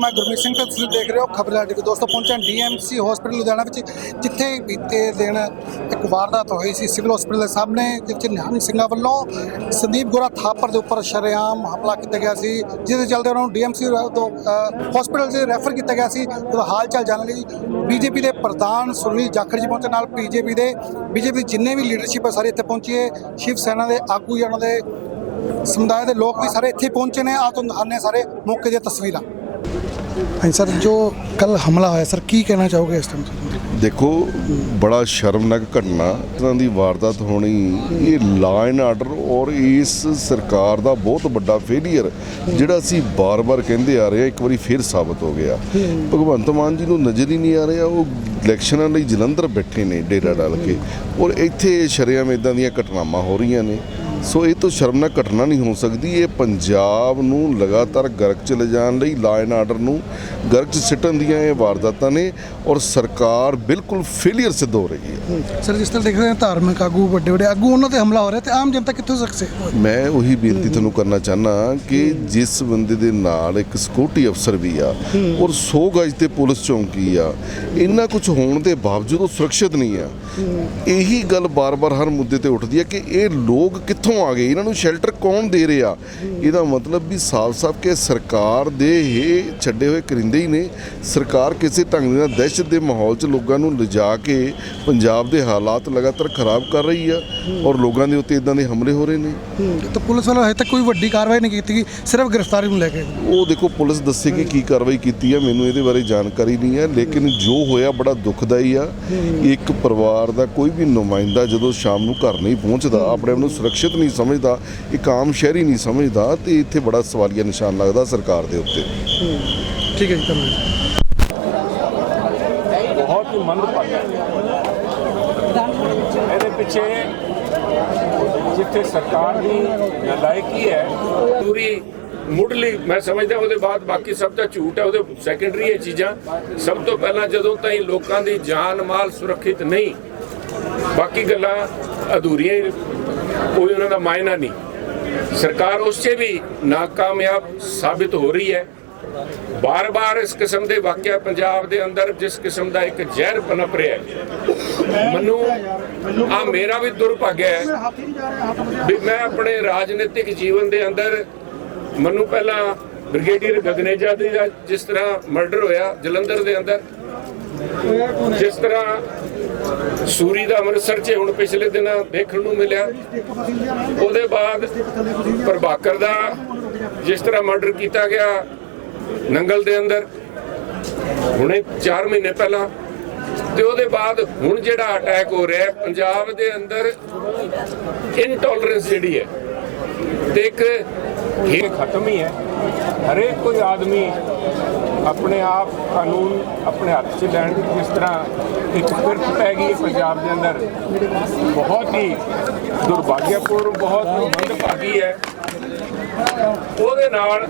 ਮੈਂ ਗੁਰਮੀਤ ਸਿੰਘ ਤੇ ਤੁਸੀਂ ਦੇਖ ਰਹੇ ਹੋ ਖ਼ਬਰਾਂ ਲਾਡੀ ਦੋਸਤੋ ਪਹੁੰਚੇ ਡੀਐਮਸੀ ਹਸਪੀਟਲ ਲੁਧਿਆਣਾ ਵਿੱਚ, ਜਿੱਥੇ ਬੀਤੇ ਦਿਨ ਇੱਕ ਵਾਰਦਾਤ ਹੋਈ ਸੀ ਸਿਵਲ ਹਸਪੀਟਲ ਦੇ ਸਾਹਮਣੇ ਜਿੱਥੇ ਨਿਹੰਗ ਸਿੰਘਾਂ ਵੱਲੋਂ ਸੰਦੀਪ ਗੋਰਾ ਥਾਪਰ ਦੇ ਉੱਪਰ ਸ਼ਰੇਆਮ ਹਮਲਾ ਕੀਤਾ ਗਿਆ ਸੀ ਜਿਸ ਦੇ ਚੱਲਦੇ ਉਹਨਾਂ ਨੂੰ ਡੀਐਮਸੀ ਤੋਂ ਹਸਪੀਟਲ 'ਚ ਰੈਫਰ ਕੀਤਾ ਗਿਆ ਸੀ। ਉਹਦਾ ਹਾਲ ਚਾਲ ਜਾਣਨ ਲਈ ਬੀਜੇਪੀ ਦੇ ਪ੍ਰਧਾਨ ਸੁਨੀਲ ਜਾਖੜ ਜੀ ਪਹੁੰਚੇ ਨਾਲ ਬੀਜੇਪੀ ਦੇ, ਬੀਜੇਪੀ ਜਿੰਨੇ ਵੀ ਲੀਡਰਸ਼ਿਪ ਹੈ ਸਾਰੇ ਇੱਥੇ ਪਹੁੰਚੀਏ ਸ਼ਿਵ ਸੈਨਾ ਦੇ ਆਗੂ ਜਾਂ ਉਹਨਾਂ ਦੇ ਸਮੁਦਾਇ ਦੇ ਲੋਕ ਵੀ ਸਾਰੇ ਇੱਥੇ ਪਹੁੰਚੇ ਨੇ। ਆ ਤੁਹਾਨੂੰ ਦਿਖਾਉਂਦੇ ਹਾਂ ਸਾਰੇ ਮੌਕੇ ਦੀਆਂ ਤਸਵੀਰਾਂ। ਹਾਂਜੀ ਸਰ, ਜੋ ਕੱਲ ਹਮਲਾ ਹੋਇਆ, ਸਰ, ਕੀ ਕਹਿਣਾ ਚਾਹੋਗੇ ਇਸ ਟਾਈਮ ਦੇਖੋ, ਬੜਾ ਸ਼ਰਮਨਾਕ ਘਟਨਾ ਇਸ ਤਰ੍ਹਾਂ ਦੀ ਵਾਰਦਾਤ ਹੋਣੀ, ਇਹ ਲਾ ਐਂਡ ਆਰਡਰ ਔਰ ਇਸ ਸਰਕਾਰ ਦਾ ਬਹੁਤ ਵੱਡਾ ਫੇਲਿਅਰ ਜਿਹੜਾ ਅਸੀਂ ਬਾਰ-ਬਾਰ ਕਹਿੰਦੇ ਆ ਰਹੇ ਹਾਂ, ਇੱਕ ਵਾਰੀ ਫਿਰ ਸਾਬਤ ਹੋ ਗਿਆ। ਭਗਵੰਤ ਮਾਨ ਜੀ ਨੂੰ ਨਜ਼ਰ ਹੀ ਨਹੀਂ ਆ ਰਿਹਾ, ਉਹ ਇਲੈਕਸ਼ਨਾਂ ਲਈ ਜਲੰਧਰ ਬੈਠੇ ਨੇ ਡੇਰਾ ਡਾਲ ਕੇ। ਔਰ ਇੱਥੇ ਸ਼ਰੇਆਮ ਇਦਾਂ ਦੀਆਂ ਘਟਨਾਵਾਂ ਹੋ ਰਹੀਆਂ ਨੇ। ਸੋ ਇਹ ਤੋਂ ਸ਼ਰਮਨਾਕ ਘਟਨਾ ਨਹੀਂ ਹੋ ਸਕਦੀ। ਇਹ ਪੰਜਾਬ ਨੂੰ ਲਗਾਤਾਰ ਗਰਕ ਚ ਲਿਜਾਣ ਲਈ ਲਾ ਐਂਡ ਆਰਡਰ ਨੂੰ ਗਰਕ ਚ ਸਿੱਟਣ ਦੀਆਂ ਇਹ ਵਾਰਦਾਤਾਂ ਨੇ ਔਰ ਸਰਕਾਰ ਬਿਲਕੁਲ ਫੇਲਿਅਰ ਸਿੱਧ ਹੋ ਰਹੀ ਹੈ। ਸਰ ਜਿਸ ਤਰ੍ਹਾਂ ਦੇਖ ਰਹੇ ਹਾਂ ਧਾਰਮਿਕ ਆਗੂ ਵੱਡੇ ਵੱਡੇ ਆਗੂ ਉਹਨਾਂ ਤੇ ਹਮਲਾ ਹੋ ਰਿਹਾ ਤੇ ਆਮ ਜਨਤਾ ਕਿੱਥੋਂ ਸਕਸੇ ਮੈਂ ਉਹੀ ਬੇਨਤੀ ਤੁਹਾਨੂੰ ਕਰਨਾ ਚਾਹਨਾ ਕਿ ਜਿਸ ਬੰਦੇ ਦੇ ਨਾਲ ਇੱਕ ਸਿਕਿਉਰਿਟੀ ਅਫਸਰ ਵੀ ਆ ਔਰ 100 ਗਜ ਤੇ ਪੁਲਿਸ ਚੌਂਕੀ ਆ ਇੰਨਾ ਕੁਝ ਹੋਣ ਦੇ ਬਾਵਜੂਦ ਉਹ ਸੁਰੱਖਿਅਤ ਨਹੀਂ ਆ। ਇਹੀ ਗੱਲ ਬਾਰ-ਬਾਰ ਹਰ ਮੁੱਦੇ ਤੇ ਉੱਠਦੀ ਹੈ ਕਿ ਇਹ ਲੋਕ ਕਿੱਥੋਂ ਆ ਗਏ। ਇਹਨਾਂ ਨੂੰ ਸ਼ੈਲਟਰ ਕੌਣ ਦੇ ਰਿਹਾ? ਇਹਦਾ ਮਤਲਬ ਵੀ ਸਾਫ਼-ਸਾਫ਼ ਕਿ ਸਰਕਾਰ ਦੇ ਇਹ ਛੱਡੇ ਹੋਏ ਕਰਿੰਦੇ ਹੀ ਨੇ। ਸਰਕਾਰ ਕਿਸੇ ਢੰਗ ਨਾਲ ਦਹਿਸ਼ਤ ਦੇ ਮਾਹੌਲ 'ਚ ਲੋਕਾਂ ਨੂੰ ਲਿਜਾ ਕੇ ਪੰਜਾਬ ਦੇ ਹਾਲਾਤ ਲਗਾਤਾਰ ਖਰਾਬ ਕਰ ਰਹੀ ਆ ਔਰ ਲੋਕਾਂ ਦੇ ਉੱਤੇ ਇਦਾਂ ਦੇ ਹਮਲੇ ਹੋ ਰਹੇ ਨੇ। ਤਾਂ ਪੁਲਿਸ ਵੱਲੋਂ ਹਜੇ ਤੱਕ ਕੋਈ ਵੱਡੀ ਕਾਰਵਾਈ ਨਹੀਂ ਕੀਤੀ ਗਈ ਸਿਰਫ ਗ੍ਰਿਫਤਾਰੀ ਨੂੰ ਲੈ ਕੇ। ਉਹ ਦੇਖੋ ਪੁਲਿਸ ਦੱਸੇਗੀ ਕੀ ਕਾਰਵਾਈ ਕੀਤੀ ਹੈ ਮੈਨੂੰ ਇਹਦੇ ਬਾਰੇ ਜਾਣਕਾਰੀ ਨਹੀਂ ਹੈ ਲੇਕਿਨ ਜੋ ਹੋਇਆ ਬੜਾ ਦੁਖਦਾਈ ਆ। ਇੱਕ ਪਰਿਵਾਰ ਦਾ ਕੋਈ ਵੀ ਨੁਮਾਇੰਦਾ ਜਦੋਂ ਸ਼ਾਮ ਨੂੰ ਘਰ ਨਹੀਂ ਪਹੁੰਚਦਾ ਆਪਣੇ ਆਪ ਨੂੰ ਸੁਰੱਖਿਅਤ ਨਹੀਂ ਸਮਝਦਾ ਇੱਕ ਆਮ ਸ਼ਹਿਰੀ ਨਹੀਂ ਸਮਝਦਾ ਤੇ ਇੱਥੇ ਬੜਾ ਸਵਾਲੀਆ ਨਿਸ਼ਾਨ ਲੱਗਦਾ ਸਰਕਾਰ ਦੇ ਉੱਤੇ। ਠੀਕ ਹੈ ਜੀ ਧੰਨਵਾਦ। ਬਹੁਤ ਹੀ ਮੰਦਭਾਗੀ। ਇਹਦੇ ਪਿੱਛੇ ਜਿੱਥੇ ਸਰਕਾਰ ਦੀ ਨਲਾਇਕੀ ਹੈ ਪੂਰੀ ਮੁੱਢਲੀ ਮੈਂ ਸਮਝਦਾ ਉਹਦੇ ਬਾਅਦ ਬਾਕੀ ਸਭ ਦਾ ਝੂਠ ਹੈ ਉਹਦੇ ਸੈਕੰਡਰੀ ਇਹ ਚੀਜ਼ਾਂ। ਸਭ ਤੋਂ ਪਹਿਲਾਂ ਜਦੋਂ ਤਾਈਂ ਲੋਕਾਂ ਦੀ ਜਾਨ ਮਾਲ ਸੁਰੱਖਿਅਤ ਨਹੀਂ ਬਾਕੀ ਗੱਲਾਂ ਅਧੂਰੀਆਂ ਹੀ ਕੋਈ ਉਹਨਾਂ ਦਾ ਮਾਇਨਾ ਨਹੀਂ ਸਰਕਾਰ ਉਸ 'ਚ ਵੀ ਨਾਕਾਮਯਾਬ ਸਾਬਿਤ ਹੋ ਰਹੀ ਹੈ ਬਾਰ-ਬਾਰ ਇਸ ਕਿਸਮ ਦੇ ਵਾਕਿਆ ਪੰਜਾਬ ਦੇ ਅੰਦਰ ਜਿਸ ਕਿਸਮ ਦਾ ਇੱਕ ਜ਼ਹਿਰ ਪਨਪ ਰਿਹਾ ਹੈ ਮੈਨੂੰ ਆ ਮੇਰਾ ਵੀ ਦੁਰਭਾਗਿਆ ਹੈ ਵੀ ਮੈਂ ਆਪਣੇ ਰਾਜਨੀਤਿਕ ਜੀਵਨ ਦੇ ਅੰਦਰ ਮੈਨੂੰ ਪਹਿਲਾਂ ਬ੍ਰਿਗੇਡੀਅਰ ਗਗਨੇਜਾ ਦੀ ਦਾ ਜਿਸ ਤਰ੍ਹਾਂ ਮਰਡਰ ਹੋਇਆ ਜਲੰਧਰ ਦੇ ਅੰਦਰ ਜਿਸ ਤਰ੍ਹਾਂ ਸੂਰੀ ਦਾ ਅੰਮ੍ਰਿਤਸਰ 'ਚ ਹੁਣ ਪਿਛਲੇ ਦਿਨਾਂ ਦੇਖਣ ਨੂੰ ਮਿਲਿਆ। ਉਹਦੇ ਬਾਅਦ ਪ੍ਰਭਾਕਰ ਦਾ ਜਿਸ ਤਰ੍ਹਾਂ ਮਰਡਰ ਕੀਤਾ ਗਿਆ ਨੰਗਲ ਦੇ ਅੰਦਰ, ਹੁਣੇ 4 ਮਹੀਨੇ ਪਹਿਲਾਂ। ਤੇ ਉਹਦੇ ਬਾਅਦ ਹੁਣ ਜਿਹੜਾ ਅਟੈਕ ਹੋ ਰਿਹਾ ਪੰਜਾਬ ਦੇ ਅੰਦਰ ਇਨਟੋਲਰੈਂਸ ਜਿਹੜੀ ਹੈ, ਤੇ ਇੱਕ ਖਤਮ ਹੀ ਹੈ। ਹਰੇਕ ਕੋਈ ਆਦਮੀ ਆਪਣੇ ਆਪ ਕਾਨੂੰਨ ਆਪਣੇ ਹੱਥ 'ਚ ਲੈਣ ਜਿਸ ਤਰ੍ਹਾਂ ਇੱਕ ਫਿਰਕ ਪੈ ਗਈ ਪੰਜਾਬ ਦੇ ਅੰਦਰ, ਬਹੁਤ ਹੀ ਦੁਰਭਾਗਿਆਪੂਰਨ, ਬਹੁਤ ਮੰਦਭਾਗੀ ਹੈ। ਉਹਦੇ ਨਾਲ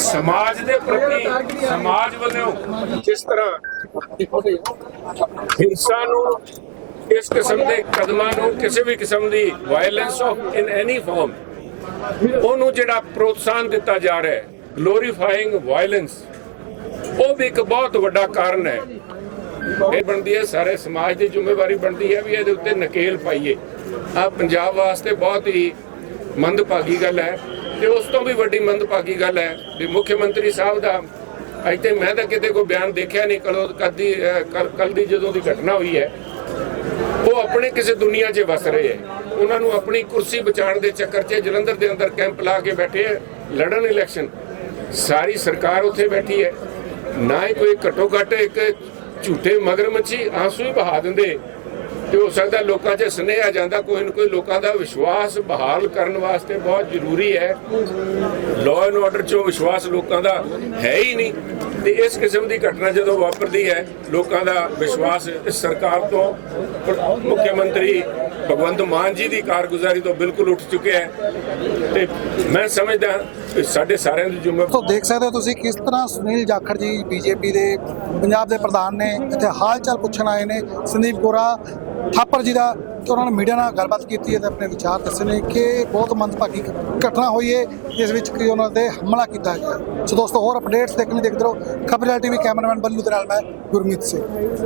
ਸਮਾਜ ਦੇ ਪ੍ਰਤੀ, ਸਮਾਜ ਵੱਲੋਂ ਜਿਸ ਤਰ੍ਹਾਂ ਹਿੰਸਾ ਨੂੰ, ਇਸ ਕਿਸਮ ਦੇ ਕਦਮਾਂ ਨੂੰ ਕਿਸੇ ਵੀ ਕਿਸਮ ਦੀ violence of in any form ਉਹਨੂੰ ਜਿਹੜਾ ਪ੍ਰੋਤਸਾਹਨ ਦਿੱਤਾ ਜਾ ਰਿਹਾ ਹੈ ਗਲੋਰੀਫਾਈਂਗ ਵਾਇਲੈਂਸ ਉਹ ਵੀ ਇੱਕ ਬਹੁਤ ਵੱਡਾ ਕਾਰਨ ਹੈ। ਇਹ ਬਣਦੀ ਹੈ, ਸਾਰੇ ਸਮਾਜ ਦੀ ਜ਼ਿੰਮੇਵਾਰੀ ਬਣਦੀ ਹੈ ਵੀ ਇਹਦੇ ਉੱਤੇ ਨਕੇਲ ਪਾਈਏ। ਆ ਪੰਜਾਬ ਵਾਸਤੇ ਬਹੁਤ ਹੀ ਮੰਦਭਾਗੀ ਗੱਲ ਹੈ ਤੇ ਉਸ ਤੋਂ ਵੀ ਵੱਡੀ ਮੰਦਭਾਗੀ ਗੱਲ ਹੈ ਵੀ ਮੁੱਖ ਮੰਤਰੀ ਸਾਹਿਬ ਦਾ ਅੱਜ ਤੇ ਮੈਂ ਤਾਂ ਕਿਤੇ ਕੋਈ ਬਿਆਨ ਦੇਖਿਆ ਨਹੀਂ, ਕਦੋਂ ਕਦੀ ਕੱਲ ਦੀ ਜਦੋਂ ਦੀ ਘਟਨਾ ਹੋਈ ਹੈ, ਉਹ ਆਪਣੇ ਕਿਸੇ ਦੁਨੀਆ 'ਚ ਵਸ ਰਹੇ ਹੈ। ਉਹਨਾਂ ਨੂੰ ਆਪਣੀ ਕੁਰਸੀ ਬਚਾਉਣ ਦੇ ਚੱਕਰ 'ਚ ਜਲੰਧਰ ਦੇ ਅੰਦਰ ਕੈਂਪ ਲਾ ਕੇ ਬੈਠੇ ਹੈ, ਲੜਨ ਇਲੈਕਸ਼ਨ ਸਾਰੀ ਸਰਕਾਰ ਉੱਥੇ ਬੈਠੀ ਹੈ। ਨਾ ਹੀ ਕੋਈ ਘੱਟੋ ਘੱਟ ਇੱਕ ਝੂਠੇ ਮਗਰਮੱਛੀ ਆਂਸੂ ਹੀ ਬਹਾ ਦਿੰਦੇ। ਤੇ ਹੋ ਸਕਦਾ ਲੋਕਾਂ 'ਚ ਸੁਨੇਹਾ ਜਾਂਦਾ ਕੋਈ ਨਾ ਕੋਈ ਲੋਕਾਂ ਦਾ ਵਿਸ਼ਵਾਸ ਬਹਾਲ ਕਰਨ ਵਾਸਤੇ ਬਹੁਤ ਜ਼ਰੂਰੀ ਹੈ। ਲਾਅ ਐਂਡ ਆਰਡਰ 'ਚੋਂ ਵਿਸ਼ਵਾਸ ਲੋਕਾਂ ਦਾ ਹੈ ਹੀ ਨਹੀਂ ਤੇ ਇਸ ਕਿਸਮ ਦੀ ਘਟਨਾ ਜਦੋਂ ਵਾਪਰਦੀ ਹੈ, ਲੋਕਾਂ ਦਾ ਵਿਸ਼ਵਾਸ ਇਸ ਸਰਕਾਰ ਤੋਂ, ਮੁੱਖ ਮੰਤਰੀ ਭਗਵੰਤ ਮਾਨ ਜੀ ਦੀ ਕਾਰਗੁਜ਼ਾਰੀ ਤੋਂ ਬਿਲਕੁਲ ਉੱਠ ਚੁੱਕਿਆ ਹੈ। ਤੇ ਮੈਂ ਸਮਝਦਾ ਸਾਡੇ ਸਾਰਿਆਂ ਦੀ ਜ਼ਿੰਮੇਵਾਰੀ ਤੋਂ ਦੇਖ ਸਕਦੇ ਹੋ ਤੁਸੀਂ ਕਿਸ ਤਰ੍ਹਾਂ ਸੁਨੀਲ ਜਾਖੜ ਜੀ, ਬੀਜੇਪੀ ਦੇ ਪੰਜਾਬ ਦੇ ਪ੍ਰਧਾਨ ਨੇ ਇੱਥੇ ਹਾਲ ਚਾਲ ਪੁੱਛਣ ਆਏ ਨੇ। ਸੰਦੀਪ ਗੋਰਾ ਥਾਪਰ ਜੀ ਦਾ ਤੇ ਉਹਨਾਂ ਨੇ ਮੀਡੀਆ ਨਾਲ ਗੱਲਬਾਤ ਕੀਤੀ ਹੈ ਤੇ ਆਪਣੇ ਵਿਚਾਰ ਦੱਸੇ ਨੇ ਕਿ ਬਹੁਤ ਮੰਦਭਾਗੀ ਘਟਨਾ ਹੋਈ ਹੈ, ਜਿਸ ਵਿੱਚ ਕਿ ਉਹਨਾਂ ਤੇ ਹਮਲਾ ਕੀਤਾ ਗਿਆ ਸੋ ਦੋਸਤੋ, ਹੋਰ ਅਪਡੇਟਸ ਦੇਖਣ ਲਈ ਦੇਖਦੇ ਰਹੋ। ਖਬਰਾਂ ਟੀਵੀ ਕੈਮਰਾਮੈਨ ਬੱਲੂ ਦੇ ਨਾਲ ਮੈਂ ਗੁਰਮੀਤ ਸਿੰਘ।